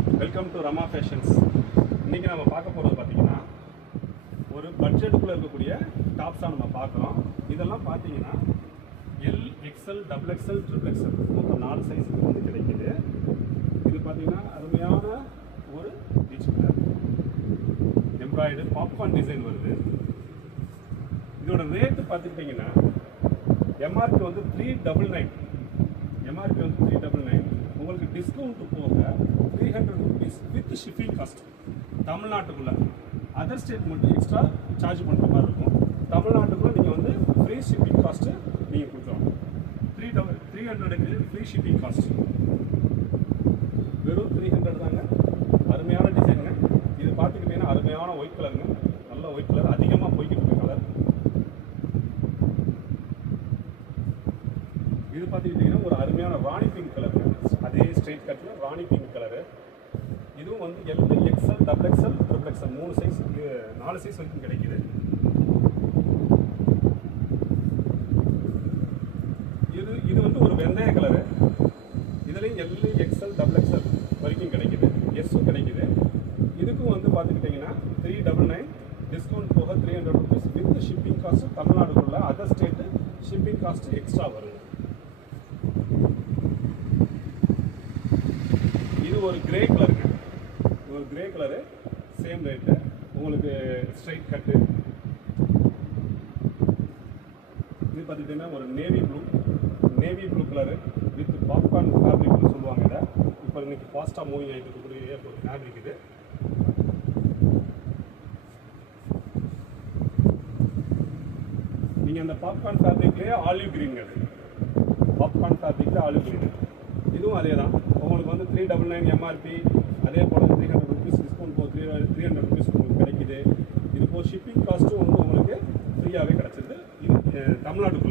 Welcome to Rama fashions. இன்றைக்கி நம்ம பார்க்க போகிறது பார்த்திங்கன்னா ஒரு பட்ஜெட்டுக்குள்ளே இருக்கக்கூடிய டாப்ஸாக நம்ம பார்க்குறோம். இதெல்லாம் பார்த்தீங்கன்னா L, XL, double XL, triple XL மொத்தம் 4 சைஸுக்கு வந்து கிடைக்கிது. இது பார்த்திங்கன்னா அருமையான ஒரு பீச் கலர் எம்ப்ராய்டு பாப்கார்ன் டிசைன் வருது. இதோட ரேட்டு பார்த்துக்கிட்டிங்கன்னா எம்ஆர்பி வந்து 399. எம்ஆர்பி வந்து 399. உங்களுக்கு டிஸ்கவுண்ட் போக 300 rupees வித் ஷிப்பிங் காஸ்ட். தமிழ்நாட்டுக்குள்ளே அதர் ஸ்டேட் மட்டும் எக்ஸ்ட்ரா சார்ஜ் பண்ணுற மாதிரி இருக்கும். தமிழ்நாட்டுக்குள்ளே நீங்கள் வந்து ஃப்ரீ ஷிப்பிங் காஸ்ட்டு நீங்கள் கொடுக்கலாம். 300க்கு ஃப்ரீ ஷிப்பிங் காஸ்ட். வெறும் 300 தாங்க. அருமையான டிசைனுங்க. இது பார்த்துக்கிட்டிங்கன்னா அருமையான ஒயிட் கலருங்க. நல்ல ஒயிட் கலர், அதிகமாக போய்கிட்டு இருக்க கலர். இது பார்த்துக்கிட்டிங்கன்னா ஒரு அருமையான ராணி பிங்க் கலருங்க. அதே ஸ்ட்ரெயிட் கட்டில் ராணி பிங்க் கலரு. இதுவும் வந்து L, XL, double XL, triple XL 3 size, 4 size வரைக்கும் கிடைக்குது. இது வந்து ஒரு வெந்தய கலரு. இதுலேயும் எல், எக்ஸ்எல், டபுள் எக்ஸ்எல் வரைக்கும் கிடைக்குது. எஸ்ஸும் கிடைக்குது. இதுக்கும் வந்து பார்த்துக்கிட்டிங்கன்னா 399 டிஸ்கவுண்ட் போக 300 rupees வித் ஷிப்பிங் காஸ்ட்டு. தமிழ்நாடுக்குள்ள other state shipping cost extra வருது. இது ஒரு கிரே கலருங்க. ஒரு கிரே கலரு, சேம் ரேட்டு. உங்களுக்கு ஸ்ட்ரைட் கட்டு. இது பார்த்துக்கிட்டிங்கன்னா ஒரு navy blue colour with popcorn ஃபேப்ரிக்னு சொல்லுவாங்க. இதை இப்போ இன்னைக்கு ஃபாஸ்ட்டாக மூவிங் ஆகிட்டு இருக்கக்கூடிய ஒரு ஃபேப்ரிக் இது. நீங்கள் அந்த பாப்கார்ன் ஃபேப்ரிக்லேயே ஆலிவ் க்ரீன் அது. பாப்கார்ன் ஃபேப்ரிக்கில் ஆலிவ் க்ரீன். இதுவும் அதே தான். உங்களுக்கு வந்து 399 எம்ஆர்பி. அதே போல் 300 rupees டிஸ்கவுண்ட் போக 300 rupees உங்களுக்கு கிடைக்குது. இது போல் ஷிப்பிங் காஸ்ட்டும் வந்து உங்களுக்கு ஃப்ரீயாகவே கிடச்சிது. இது தமிழ்நாட்டுக்குள்ள